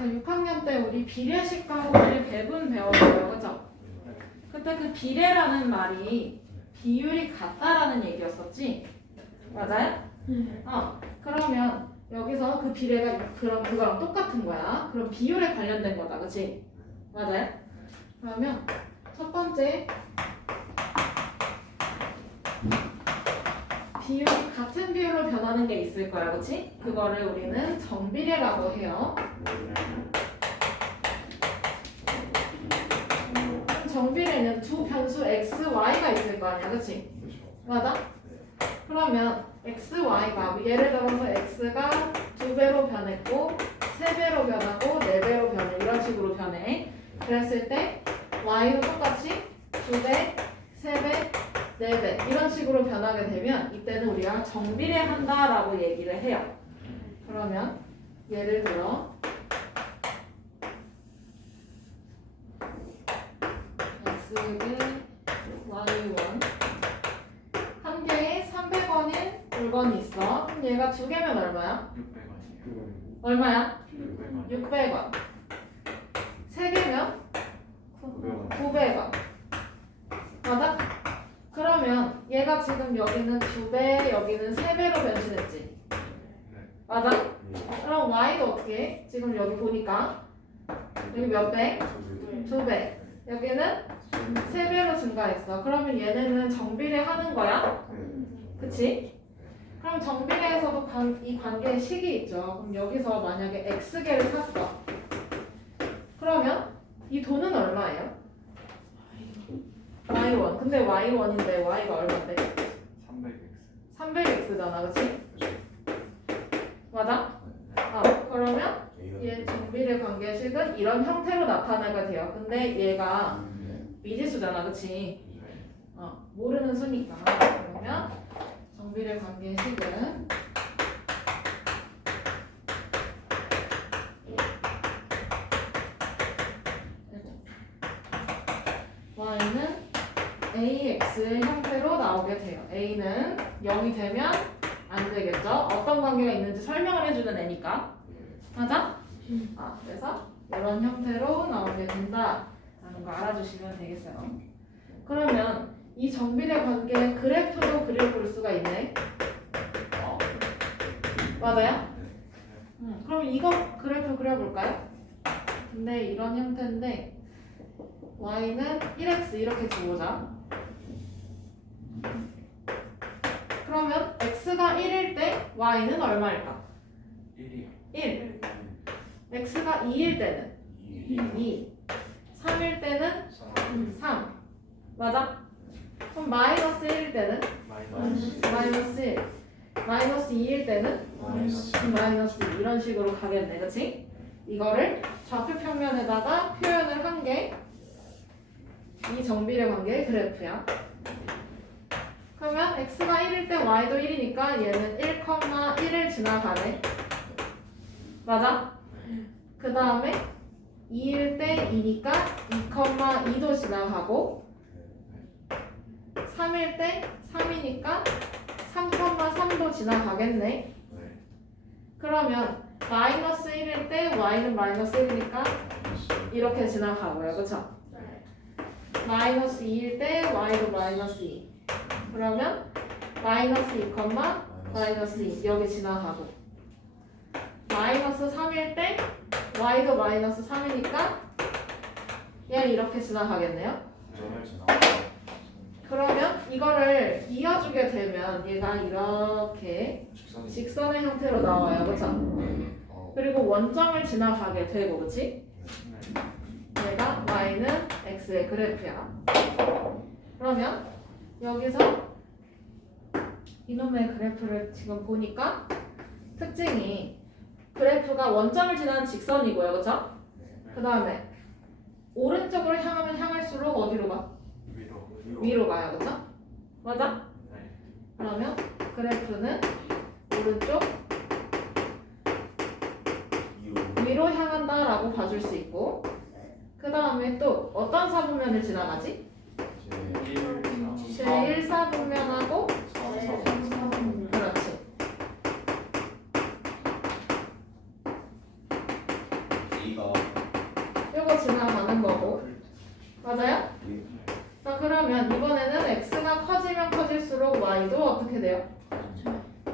6학년 때 우리 비례식하고 우리 배분 배웠어요. 그죠? 그때 그 비례라는 말이 비율이 같다라는 얘기였었지? 맞아요? 그러면 여기서 그 비례가 그거랑 똑같은 거야. 그럼 비율에 관련된 거다. 그치? 맞아요? 그러면 첫 번째 비율이 같은 비율로 변하는 게 있을 거야. 그치? 그거를 우리는 정비례라고 해요. 정비례는 두 변수 x, y가 있을 거 아니야. 그치? 맞아? 그러면 x, y가 예를 들어서 x가 2배로 변했고 3배로 변하고 4배로 변해. 이런 식으로 변해. 그랬을 때 y도 똑같이 2배, 3배, 4배 이런 식으로 변하게 되면 이때는 우리가 정비례한다라고 얘기를 해요. 그러면 예를 들어 X6은 Y1 한 개에 300원인 물건이 있어. 그럼 얘가 2개면 얼마야? 600원이요. 얼마야? 600원. 600원. 3개면 900원. 맞아? 그러면 얘가 지금 여기는 2배, 여기는 3배로 변신했지? 맞아? 그럼 y도 어떻게 해? 지금 여기 보니까 여기 몇 배? 2배. 여기는 3배로 증가했어. 그러면 얘네는 정비례 하는 거야? 그치? 그럼 정비례에서도 이 관계의 식이 있죠. 그럼 여기서 만약에 x개를 샀어. 그러면 이 돈은 얼마예요? y1. 근데 y1인데 y가 얼마인데? 300x. 300x잖아. 그치? 맞아? 그러면 얘 정비례 관계식은 이런 형태로 나타나게 돼요. 근데 얘가 미지수잖아. 그치? 모르는 수니까. 그러면 정비례 관계식은 y는 ax의 형태로 나오게 돼요. a는 0이 되면 안 되겠죠? 어떤 관계가 있는지 설명을 해주는 애니까. 맞아? 그래서 이런 형태로 나오게 된다라는 거 알아주시면 되겠어요. 그러면 이 정비례 관계의 그래프도 그려볼 수가 있네. 맞아요? 그럼 이거 그래프 그려볼까요? 근데 이런 형태인데 y는 1x 이렇게 주보자. 그러면 x가 1일 때 y는 얼마일까? 1이요. 1. x가 2일 때는 2. 3일 때는 3. 맞아? 그럼 마이너스 1일 때는 마이너스 1. 마이너스 2일 때는 마이너스 2. 이런 식으로 가겠네. 그치? 이거를 좌표 평면에다가 표현을 한 게 이 정비례 관계의 그래프야. 그러면 x가 1일 때 y도 1이니까 얘는 1,1을 지나가네. 맞아? 그 다음에 2일 때 2니까 2,2도 지나가고 3일 때 3이니까 3,3도 지나가겠네. 그러면 마이너스 1일 때 y는 마이너스 1이니까 이렇게 지나가고요. 그쵸? 마이너스 2일 때 y도 마이너스 2. 그러면 마이너스 2, 마이너스 2 여기 지나가고 마이너스 3일 때 y도 마이너스 3이니까 얘 이렇게 지나가겠네요. 그러면 이거를 이어주게 되면 얘가 이렇게 직선의 형태로 나와요. 그쵸? 그리고 원점을 지나가게 되고 그치? 얘가 y는 x의 그래프야. 그러면 여기서 이놈의 그래프를 지금 보니까 특징이 그래프가 원점을 지나는 직선이고요. 그쵸? 그 다음에 오른쪽으로 향하면 향할수록 어디로 가? 위로 가요. 그쵸? 맞아? 그러면 그래프는 오른쪽 위로 향한다 라고 봐줄 수 있고 그 다음에 또 어떤 사분면을 지나가지? 제1사분면하고 그렇지. X로 지나가는 거고. 맞아요? 예. 자, 그러면 이번에는 X가 커지면 커질수록 Y도 어떻게 돼요?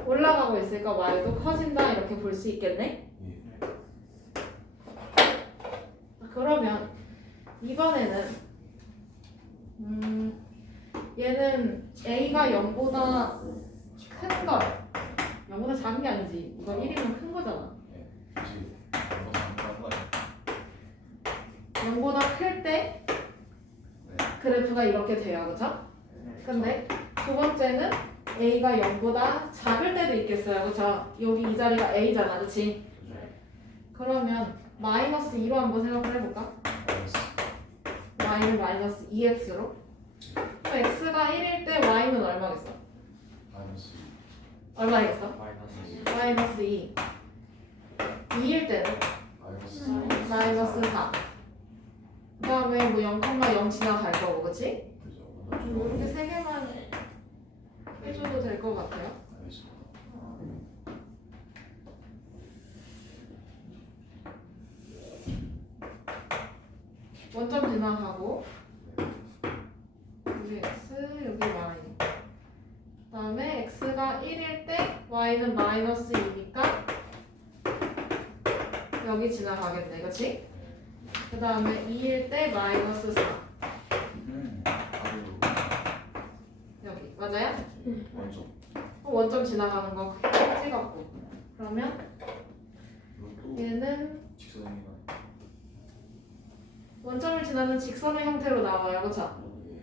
올라가고 있으니까 Y도 커진다 이렇게 볼 수 있겠네? 예. 자, 그러면 이번에는 얘는 A가 0보다 큰 거, 0보다 작은 게 아니지. 이거 1이면 큰 거잖아. 예. 그치. 너무 장난한 거 아니야? 0보다 클 때 네. 그래프가 이렇게 돼요. 그죠? 근데 두 번째는 A가 0보다 작을 때도 있겠어요. 그죠? 여기 이 자리가 A잖아. 그치? 그러면 마이너스 2로 한번 생각을 해볼까? 알겠어. Y는 마이너스 2X로. X가 1일 때 Y는 얼마겠어? 마이너스 얼마겠어? 마이너스 마이너스 2. 2일 때는 마이너스 마이너스 4. 그 다음에 뭐 0,0 지나갈 거고, 그치? 그죠. 이렇게 세 개만 해줘도 될 것 같아요. 알겠습니다. 원점 지나가고 여기 X, 여기 Y. 그 다음에 X가 1일 때 Y는 마이너스 2니까 여기 지나가겠네, 그치? 그 다음에 2일 때 마이너스 4. 아래로. 여기, 맞아요? 원점. 원점 지나가는 거 크게 찍었고. 그러면 이것도 얘는 직선인가? 원점을 지나는 직선의 형태로 나와요, 그쵸?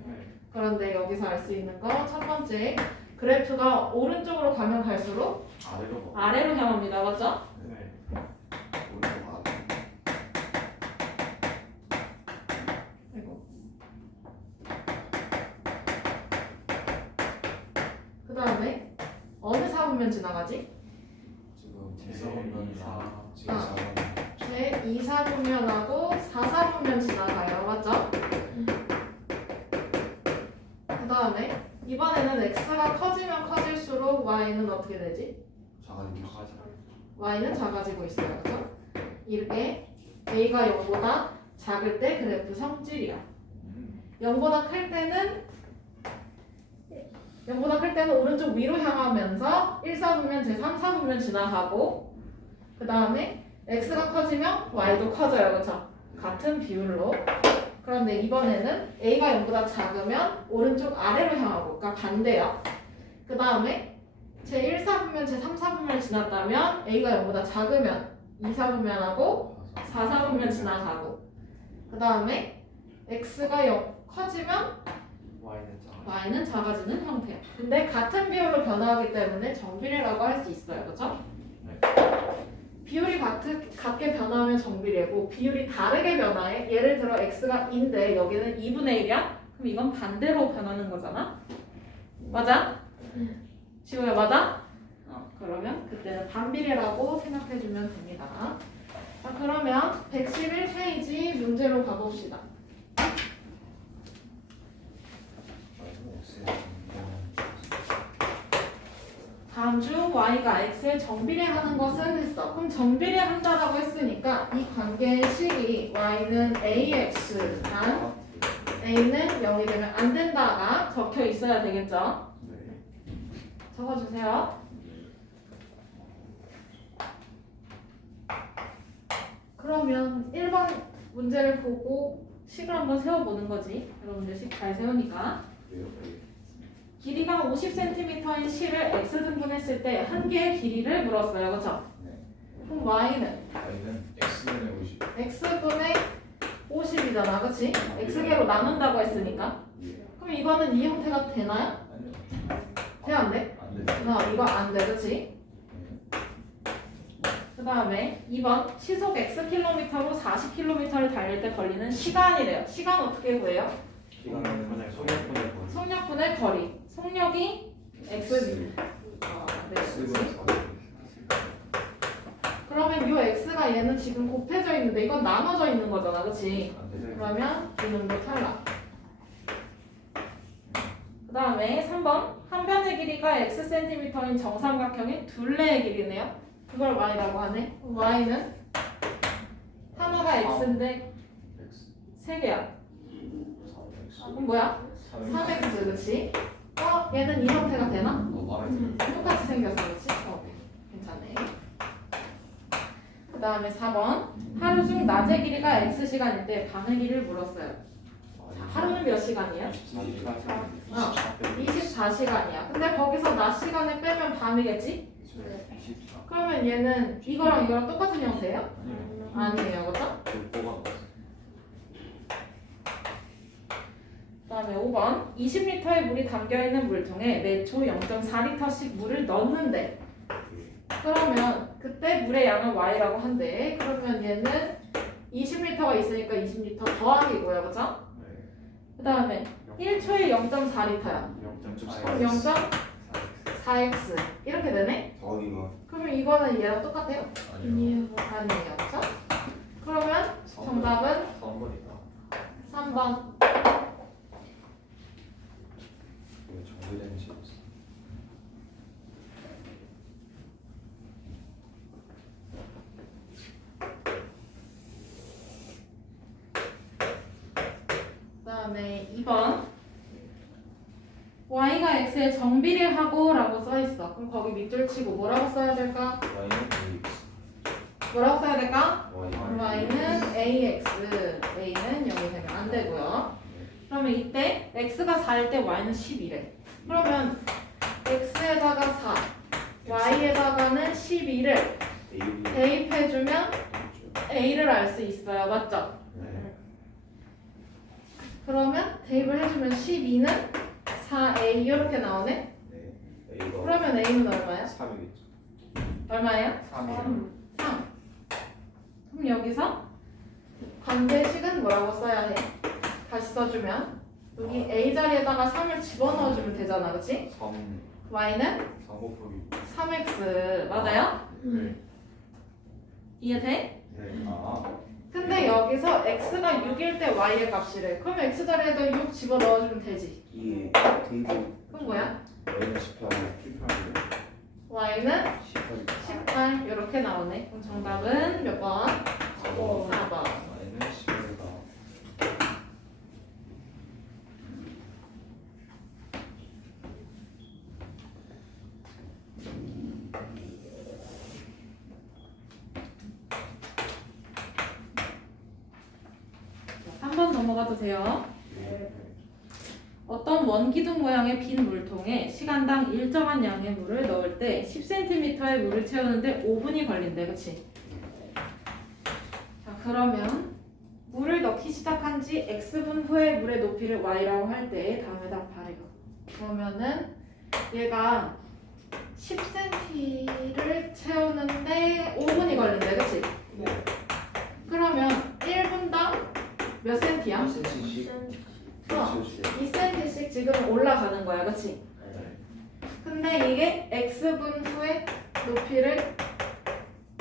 예. 그런데 여기서 알 수 있는 거 첫 번째, 그래프가 오른쪽으로 가면 갈수록 아래로 가. 아래로 향합니다, 맞죠? 네. 오른쪽 아래. 아이고. 그 다음에 어느 사분면 지나가지? 지금 제 대사분면이랑 지금 아. 4번. 제 2사분면하고 4사분면 지나가요, 맞죠? 그 다음에 이번에는 x가 커지면 커질수록 y는 어떻게 되지? 작아지고 있어. y는 작아지고 있어요, 그죠? 이렇게 a가 0보다 작을 때 그래프 성질이야. 0보다 클 때는 오른쪽 위로 향하면서 1사분면, 제3사분면 지나가고 그 다음에 x가 커지면 y도 커져요, 그쵸? 같은 비율로. 그런데 이번에는 a가 0보다 작으면 오른쪽 아래로 향하고, 그러니까 반대요. 그 다음에 제1사분면, 제3사분면을 지났다면 a가 0보다 작으면 2사분면하고 4사분면 지나가고 그 다음에 x가 0 커지면 Y는 작아. y는 작아지는 형태야. 근데 같은 비율로 변화하기 때문에 정비례라고 할 수 있어요. 그렇죠? 네. 비율이 같게 변화하면 정비례고 비율이 다르게 변화해. 예를 들어 x가 2인데 여기는 2분의 1이야? 그럼 이건 반대로 변하는 거잖아? 맞아? 지호야 맞아? 그러면 그때는 반비례라고 생각해주면 됩니다. 자, 그러면 111페이지 문제로 가봅시다. 다음 중 y가 x에 정비례하는 것은 했어. 그럼 정비례한다라고 했으니까 이 관계의 식이 y는 ax 단 a는 0이 되면 안 된다가 적혀 있어야 되겠죠? 네. 적어주세요. 그러면 1번 문제를 보고 식을 한번 세워보는 거지. 여러분들 식 잘 세우니까. 길이가 50cm인 실을 x등분했을 때 한 개의 길이를 물었어요. 그렇죠? 네. 그럼 y는 y는 x분의 50. x분의 50이잖아. 그치? x개로 나눈다고 했으니까. 예. 그럼 이거는 이 형태가 되나요? 아니요. 돼? 안 돼? 안 돼. 이거 안 돼. 그치? 그 다음에 2번 시속 xkm로 40km를 달릴 때 걸리는 시간이래요. 시간 어떻게 구해요? 시간분의 소력분의 분. 속력분의 거리. 속력이 x. 네. x분의 40. 그러면 이 x가 얘는 지금 곱해져 있는데 이건 나눠져 있는 거잖아. 그치? 안 돼. 그러면 이놈도 탈락. 그 다음에 3번 한 변의 길이가 xcm인 정삼각형인 둘레의 길이네요. 그걸 y라고 하네. y는 하나가 x인데 3개야. 그럼 뭐야? 3x 그치? 얘는 이 형태가 되나? 마음에 들어. 똑같이 생겼어 그치? 괜찮네. 그 다음에 4번 하루 중 낮의 길이가 x시간일 때 밤의 길이를 물었어요. 자, 하루는 몇 시간이에요? 24시간이야. 근데 거기서 낮 시간을 빼면 밤이겠지? 그러면 얘는 이거랑 이거랑 똑같은 형태예요? 아니에요, 그렇죠? 그 다음에 5번 20리터의 물이 담겨있는 물통에 매초 0.4리터씩 물을 넣는데 그러면 그때 물의 양은 y라고 한대. 그러면 얘는 20리터가 있으니까 20리터 더하기고요, 그렇죠? 그 다음에 1초에 0.4리터야. 0.4x 이렇게 되네? 더하기가 그러면 이거는 얘랑 똑같아요? 아니요. 아니에요, 그렇죠? 그러면 정답은 3번. 정제되는 식이었어. 그 다음에 2번 y가 x에 정비례하고 라고 써있어. 그럼 거기 밑줄 치고 뭐라고 써야 될까? y는 ax. 뭐라고 써야 될까? y는 y는 ax, a는 0이 되면 안 되고요. 그러면 이때 x가 4일 때 y는 10이래. 그러면 x에다가 4, y에다가는 12를 대입해주면 a를 알 수 있어요. 맞죠? 네. 그러면 대입을 해주면 12는 4a 이렇게 나오네? 네. a가 그러면 a는 얼마야? 3이겠죠. 얼마예요? 3. 그럼 여기서 관계식은 뭐라고 써야 해? 다시 써주면 여기 a 자리에다가 3을 집어넣어주면 되잖아, 그치? 3 y는 3 곱하기 3x 맞아요? 네. 이해돼? 네. 근데 여기서 x가 6일 때 y의 값이래. 그럼 x 자리에다 6 집어넣어주면 되지. 이게 데이트 그럼 뭐야? y는 18 y는 18 18 이렇게 나오네. 그럼 정답은 몇 번? 4번. y는 18다. 한 번 넘어가도 돼요. 어떤 원기둥 모양의 빈 물통에 시간당 일정한 양의 물을 넣을 때 10cm의 물을 채우는데 5분이 걸린대, 그치? 자, 그러면 물을 넣기 시작한 지 x분 후에 물의 높이를 y라고 할 때 다음에다 발해가. 그러면은 얘가 10cm를 채우는데 5분이 걸린대, 그치? 네. 그러면 1분당 몇 cm야? 1cm씩 2cm씩 지금 올라가는 거야, 그치? 근데 이게 x분 후에 높이를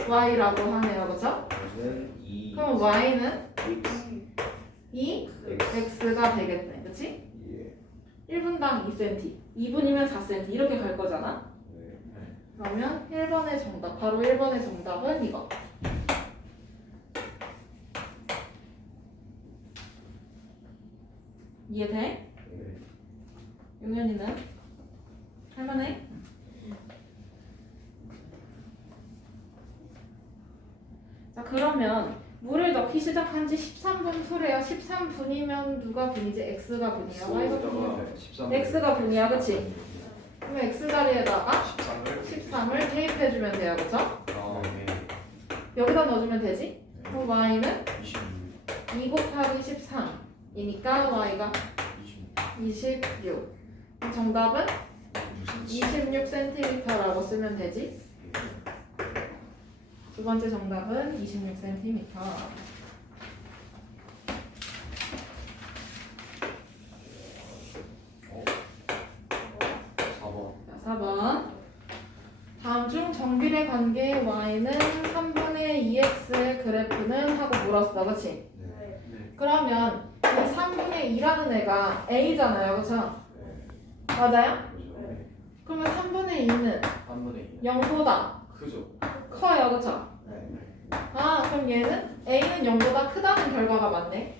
y라고 하네요, 그쵸? y는 2 그럼 y는 x 2 x가 되겠네, 그치? 예. 1분당 2cm, 2분이면 4cm 이렇게 갈 거잖아? 네. 그러면 1번의 정답, 바로 1번의 정답은 이거. 이해돼? 네. 용현이는? 할만해? 자, 그러면 물을 넣기 시작한 지 13분 후래요. 13분이면 누가 분이지? x가 분이야. y가 분이야. 13 x가 분이야, 그치? 그럼 x 자리에다가 13을 13을 대입해주면 돼요, 그쵸? 네. 여기다 넣어주면 되지? 그럼 y는 26 2 곱하기 13이니까 y가 26 26. 정답은 26cm라고 쓰면 되지? 두 번째 정답은 26cm. 4번 자, 4번. 다음 중 정비례 관계의 y는 3분의 2x의 그래프는 하고 물었어, 그치? 네. 그러면 이 3분의 2라는 애가 a잖아요, 그쵸? 맞아요? 네. 그러면 3분의 2는 3분의 2 0보다 크죠? 커요, 그쵸? 네. 아, 그럼 얘는 a는 0보다 크다는 결과가 맞네.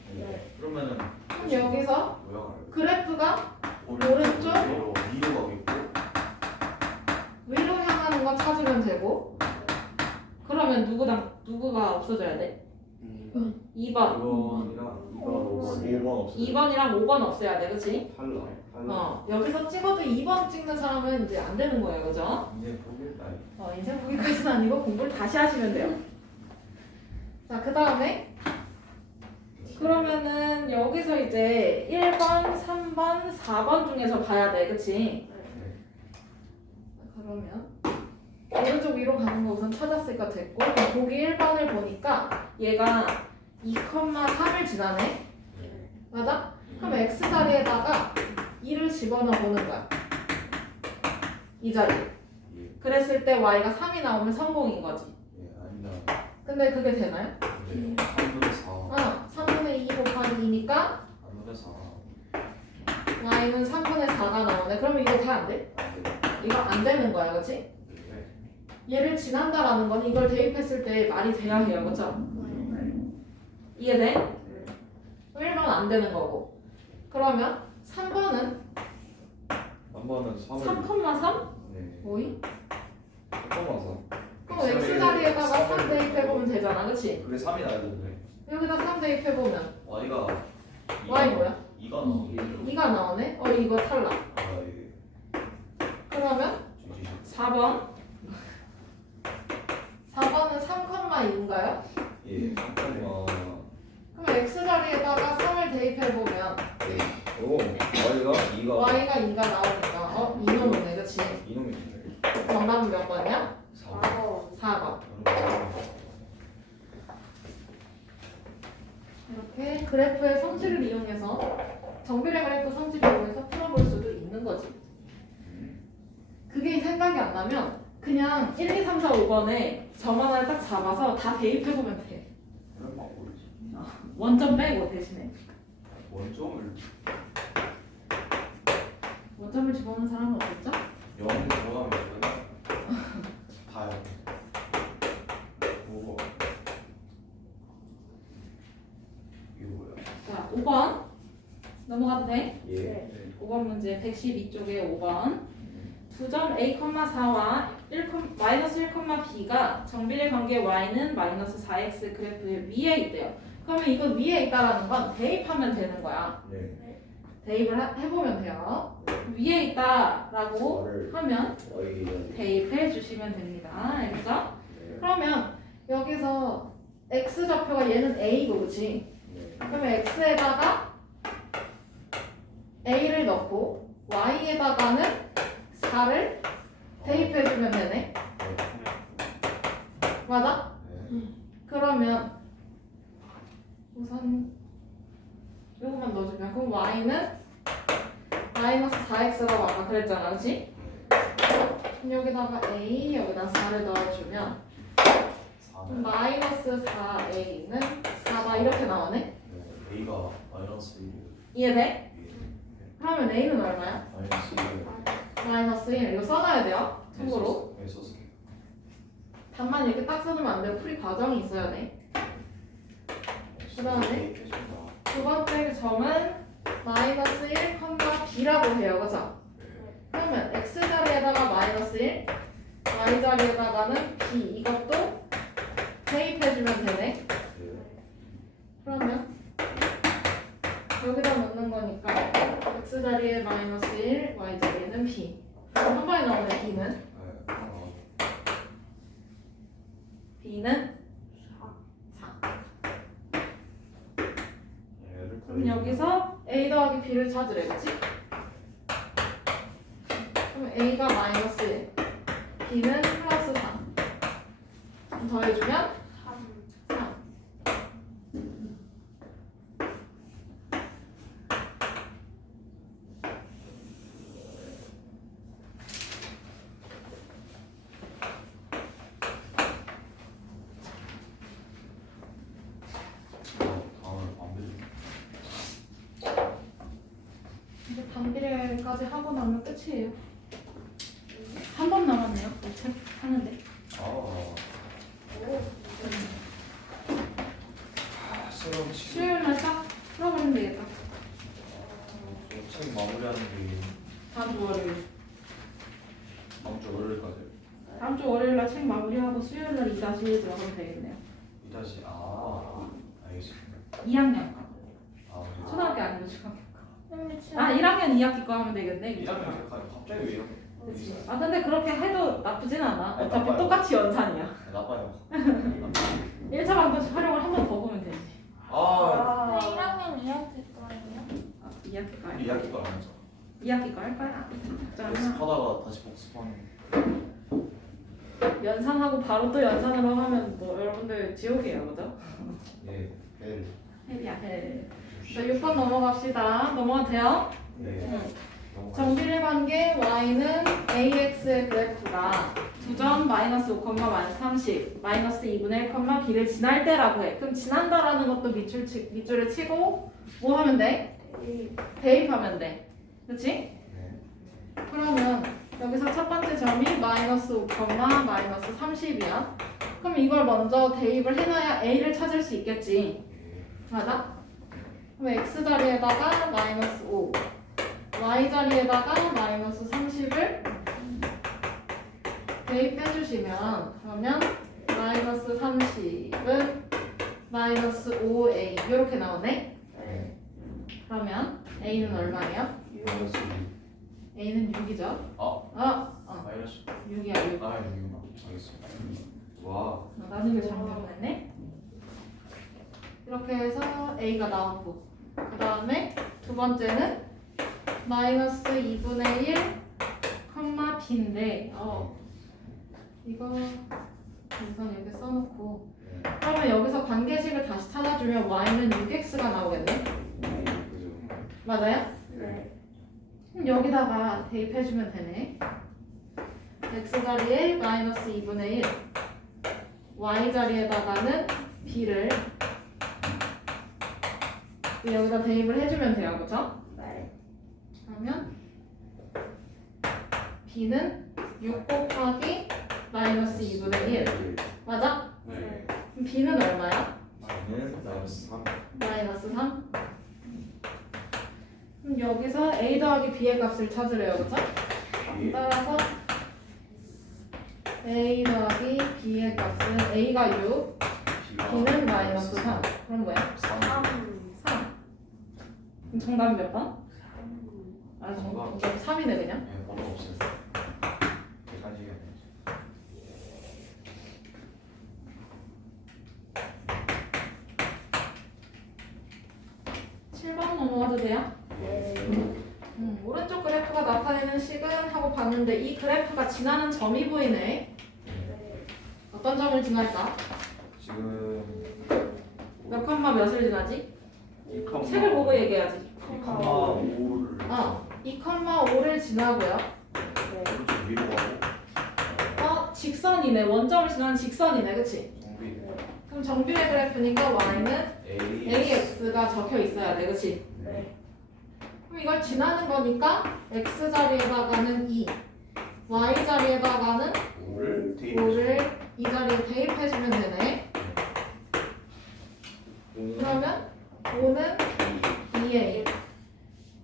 그러면은 그럼 여기서 모양을 그래프가 오른쪽 위로 가겠고 위로 향하는 거 찾으면 되고 그러면 누구가 없어져야 돼? 2번 2번이랑 5번 없어요. 2번이랑 5번 없애야 돼 그치? 탈락. 여기서 찍어도 2번 찍는 사람은 이제 안 되는 거예요 그죠? 이제 보겠다. 인생 포기까지는 아니고 공부를 다시 하시면 돼요 자 그 다음에 그러면은 여기서 이제 1번, 3번, 4번 중에서 봐야 돼 그치? 그러면 오른쪽 위로 가는 거 우선 찾았으니까 됐고 그럼 보기 1번을 보니까 얘가 2,3을 지나네 맞아? 그럼 x 자리에다가 2를 집어넣어 보는 거야 이 자리에 그랬을 때 y가 3이 나오면 성공인 거지 아니다. 근데 그게 되나요? 3분의 4. 3분의 2 곱하기 2니까 3분의 4. y는 3분의 4가 나오네 그러면 이거 다 안 돼? 이거 안 되는 거야 그치? 얘를 지난다라는 건 이걸 대입했을 때 말이 돼야 해요 그쵸? 이해돼? 1번 안 되는 거고 그러면 3번은 3번은 3,3? 네. 뭐이? 3번만 그럼 x 자리에다가 3 대입해보면 되잖아 그치? 그게 3이 나야 되는데 여기다 3 대입해보면 y가 y 뭐야? 2가 나오게 2가 나오네? 이거 탈락 그러면 4번 4번은 3,2인가요? 예, 잠깐만. 그럼 x 자리에다가 3을 대입해보면 오, y가 y가 2가 나오니까 이놈이네 그치? 이놈이 정답은 몇 번이야? 4번. 4번 이렇게 그래프의 성질을 이용해서 정비례 그래프 성질을 이용해서 풀어볼 수도 있는 거지 그게 생각이 안 나면 그냥 1, 2, 3, 4, 5번에 점 하나를 딱 잡아서 다 대입해보면 돼 그런 방법이지. 원점 빼고 대신에 원점을 원점을 집어넣는 사람은 어딨죠? 0 들어가면 봐요. 오. 이거 뭐야? 자 5번 넘어가도 돼? 예. 5번 문제 112쪽에 5번 2점 a,4와 마이너스 1,b가 정비례 관계 y는 마이너스 4x 그래프의 위에 있대요. 그러면 이거 위에 있다라는 건 대입하면 되는 거야. 네. 대입을 해보면 돼요. 위에 있다라고 하면 대입해 주시면 됩니다. 알겠죠? 네. 그러면 여기서 x 좌표가 얘는 a고 그치? 네. 그러면 x에다가 a를 넣고 y에다가는 4를 대입해주면 되네. 맞아? 네. 그러면 우선 요거만 넣어주면 그럼 y는 마이너스 4x라고 아까 그랬잖아 그치? 그럼 여기다가 a 여기다 4를 넣어주면 4는 마이너스 4a는 4다 이렇게 나오네? 네. a가 마이너스 1. 이해돼? 그러면 a는 얼마야? 마이너스 1. 마이너스 1 이거 써놔야 돼요 참고로 네, 썼어. 답만 이렇게 딱 써놓으면 안 돼요 풀이 과정이 있어야 돼 그다음에 두 번째 점은 마이너스 1, b라고 해요 그죠? 그러면 x 자리에다가 마이너스 1 y 자리에다가는 b 이것도 대입해주면 되네 그러면 여기다 넣는 거니까 x 자리에 마이너스 1 y 자리에는 b 한 번에 나오네 b는 b는 4 그럼 여기서 a 더하기 b를 찾으래 그치? 그럼 a가 마이너스 1 b는 플러스 3 그럼 더해주면 3 이제 반비례까지 하고 나면 끝이에요. 한 번 남았네요. 어차피 하는데. 수요일 날 딱 다음 주 월요일날 책 마무리하고 수요일날 2-1 들어가면 되겠네요. 이 다시 알겠습니다. 2학년 거. 그래서 초등학교 아니고 중학교. 선생님 아 1학년 2학기 거 하면 되겠네. 1학년 갑자기 왜 이렇게 그치. 아 근데 그렇게 해도 나쁘진 않아. 아니, 어차피 나빠요. 똑같이 연산이야. 나빠요. 1차 방정식 활용을 한 번 더 보면 되지. 아, 1학년 2학기 거예요? 아 2학기 거 우리 할까? 2학기 거안 했죠. 2학기 거 할 거야. 걱정하지 마. 연습하다가 다시 복습하는. 연산하고 바로 또 연산으로 하면 뭐 여러분들 지옥이에요, 그죠? 예, 벨. 헬이야 헬. 자 6번 넘어갑시다. 넘어가도 돼요? 네. 정비례 관계 y는 ax의 그래프가 2점 마이너스 5, 마이너스 30 마이너스 2분의 1, b를 지날 때라고 해. 그럼 지난다라는 것도 밑줄을 치고 뭐 하면 돼? 대입하면 돼. 그렇지? 네. 그러면 여기서 첫 번째 점이 마이너스 5, 마이너스 30이야. 그럼 이걸 먼저 대입을 해놔야 a를 찾을 수 있겠지. 맞아? 그럼 x 자리에다가 마이너스 5 y 자리에다가 마이너스 30을 대입해주시면 그러면 마이너스 30은 마이너스 5a 이렇게 나오네? 네. 그러면 a는 얼마예요? 마이너스 a는 6이죠? 마이너스 6이야 6. 6이구나. 알겠습니다. 와. 나는 게 잘못됐네? 이렇게 해서 a가 나오고 그 다음에 두 번째는 마이너스 2분의 1 b인데 이거 우선 여기 써놓고 그러면 여기서 관계식을 다시 찾아주면 y는 6x가 나오겠네? 그죠. 맞아요? 네. 그럼 여기다가 대입해주면 되네. x 자리에 마이너스 2분의 1 y 자리에다가는 b를 여기다 대입을 해주면 돼요, 그쵸? 네. 그러면 b는 6 곱하기 마이너스 2분의 1 맞아? 네. 그럼 b는 얼마야? 저는 마이너스 3. 마이너스 3 그럼 여기서 a 더하기 b의 값을 찾으래요, 그쵸? 따라서 a 더하기 b의 값은 a가 6 b는 마이너스 3 그럼 뭐야? 3. 3 그럼 정답은 몇 번? 아 정답 3이네 그냥 네, 번호 없어요. 객관식이 아니죠. 7번 넘어가도 돼요? 네. 오른쪽 그래프가 나타내는 식은 하고 봤는데 이 그래프가 지나는 점이 보이네. 네. 어떤 점을 지날까? 지금 몇 컴마 몇을 지나지? 2컴마 책을 보고 얘기해야지. 5를 2,5를 지나고요. 네. 오른쪽 위로 가고 직선이네. 원점을 지나는 직선이네. 그치? 정비 그럼 정비례 그래프니까 y는 ax가 적혀 있어야 돼. 그치? 네. 그럼 이걸 지나는 거니까 x 자리에다가는 2, y 자리에다가는 5를 대입 5를 이 자리에 대입해주면 되네. 그러면 5는 2a.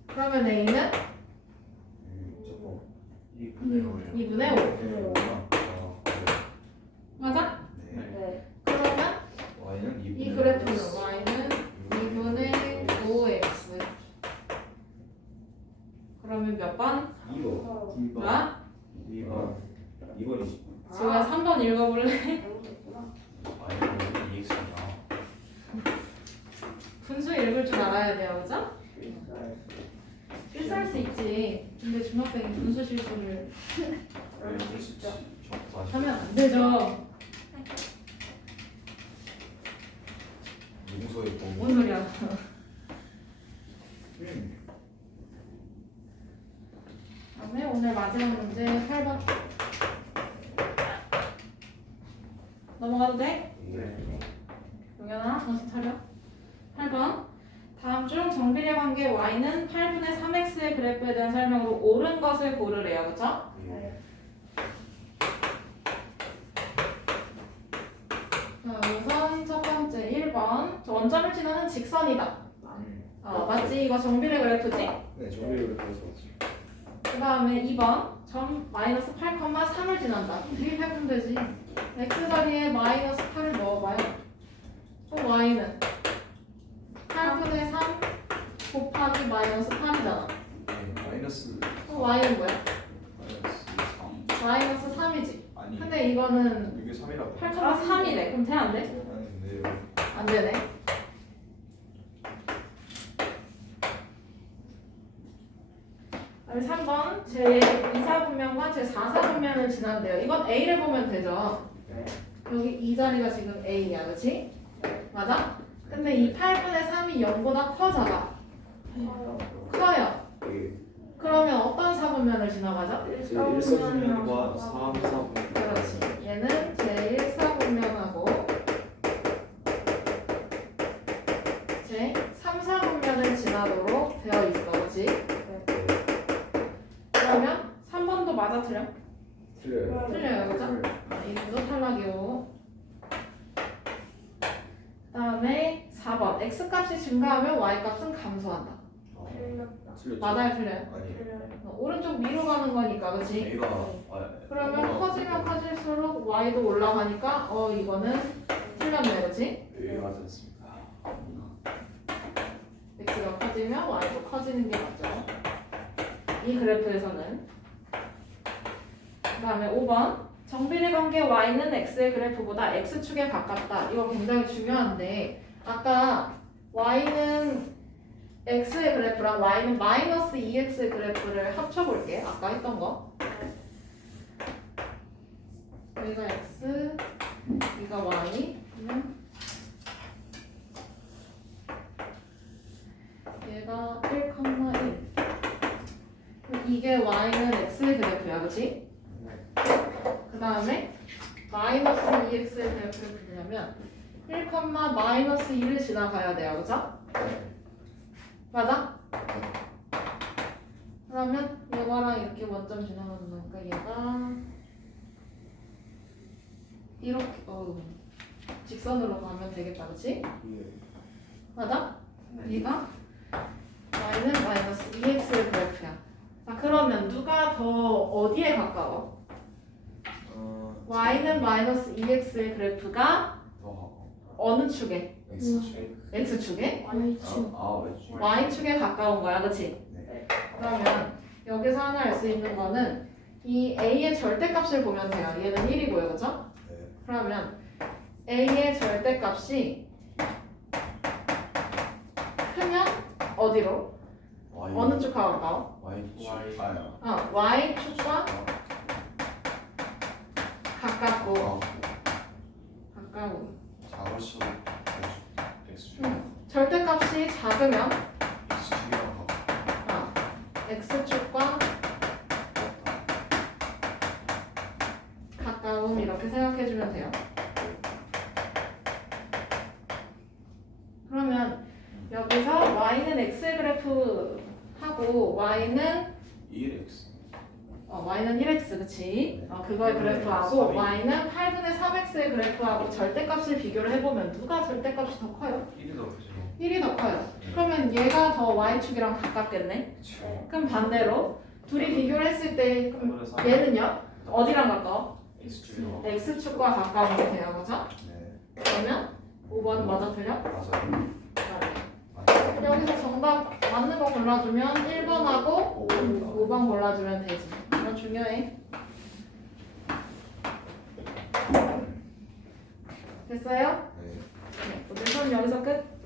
그러면 a는 2분의 5. 맞아? 네. 그러면 Y는 이 그래프는 y는 2분의 5x. 그러면 몇 번? 2번 뭐야? 2번이 지호야 3번 읽어볼래? Y는 EX구나. 분수 읽을 줄 알아야 돼요, 그죠? 실수할 수 있지. 근데 중학생이 분수 실수를 하면 안 되죠. 용서의 뭔 법. 소리야? 다음에 오늘 마지막 문제 8번 넘어가도 돼? 용현아 정신 차려. 8번 다음 중 정비례 관계 y는 8분의 3x의 그래프에 대한 설명으로 옳은 것을 고르래요. 그쵸? 자, 우선 첫 번째 1번 저 원점을 지나는 직선이다. 맞지? 이거 정비례 그래프지? 네, 정비를 그래서 그 다음에 2번 점 마이너스 8,3을 지난다. 대입해보면 되지. x 자리에 마이너스 8을 넣어봐요. 그럼 y는 8분의 3 곱하기 마이너스 8이잖아. 마이너스 그럼 y는 뭐야? 마이너스 3 마이너스 3이지. 아니 근데 이거는 이게 3이라고 8,3이래. 그럼 돼? 안 돼? 아닌데요. 안 되네. 그다음에 3번 제2사분면과 제4사분면을 지난대요. 이건 A를 보면 되죠. 여기 이 자리가 지금 A야, 그렇지? 맞아? 근데 이 8분의 3이 0보다 커, 작아? 커요. 그러면 어떤 사분면을 지나가죠? 제1사분면과 3사분면. 그렇지. 얘는 제1사분면하고 제3사분면을 지나도록 되어 있어, 그렇지? 그러면 3번도 맞아, 틀려? 틀려요. 틀려요, 그죠? 이것도 탈락이요. 그 다음에 4번 x값이 증가하면 y값은 감소한다. 틀렸죠. 맞아요, 틀려요? 아니 오른쪽 위로 가는 거니까, 그치? A가 그러면 커지면 커질수록 y도 올라가니까 이거는 틀렸네, 그치? 네, 맞았습니다. x가 커지면 y도 커지는 게 맞죠. 이 그래프에서는. 그 다음에 5번 정비례 관계 y는 x의 그래프보다 x축에 가깝다. 이거 굉장히 중요한데 아까 y는 x의 그래프랑 y는 마이너스 2x의 그래프를 합쳐볼게. 아까 했던 거. 여기가 x, 여기가 y. 그러면 얘가 1,1. 이게 y는 x의 그래프야, 그렇지? 그 다음에 마이너스 2x의 그래프를 그리려면 1, 마이너스 2를 지나가야 돼요, 그죠? 맞아? 그러면 얘가랑 이렇게 원점 지나가는 거니까 얘가 이렇게 직선으로 가면 되겠다, 그렇지? 맞아? 얘가 y는 마이너스 2x의 그래프야. 자, 그러면 누가 더 어디에 가까워? y는 마이너스 2x의 그래프가 어느 축에? X축. x축에? y축. Y축. y축에 가까운 거야, 그치? 네. 그러면 여기서 하나 알 수 있는 거는 이 a의 절대값을 보면 돼요. 얘는 1이고요, 그죠? 네. 그러면 a의 절대값이 크면 어디로? Y. 어느 쪽하고 가까워? Y축. 아야. y축과 가깝고 가까운. 작을수록 X축. 절대값이 작으면 X축이랑 x축과 가까움 이렇게 생각해주면 돼요. 그러면 여기서 y는 x의 그래프 하고 y는 1X. y는 1x, 그치? 그거의 그래프하고 y는 8분의 3x의 그래프하고 절대값을 비교를 해보면 누가 절대값이 더 커요? 1이 더 크죠. 1이 더 커요. 그러면 얘가 더 y축이랑 가깝겠네? 그쵸. 그럼 반대로 둘이 비교를 했을 때 그럼 얘는요? 어디랑 가까워? X축이랑. x축과 가까운 게 돼요, 그죠? 네. 그러면 5번 맞아, 틀려? 맞아요. 맞아요. 여기서 정답 맞는 거 골라주면 1번하고 5번 골라주면 되지. 이거 중요해. 됐어요? 네. 네, 오늘 수업 여기서 끝.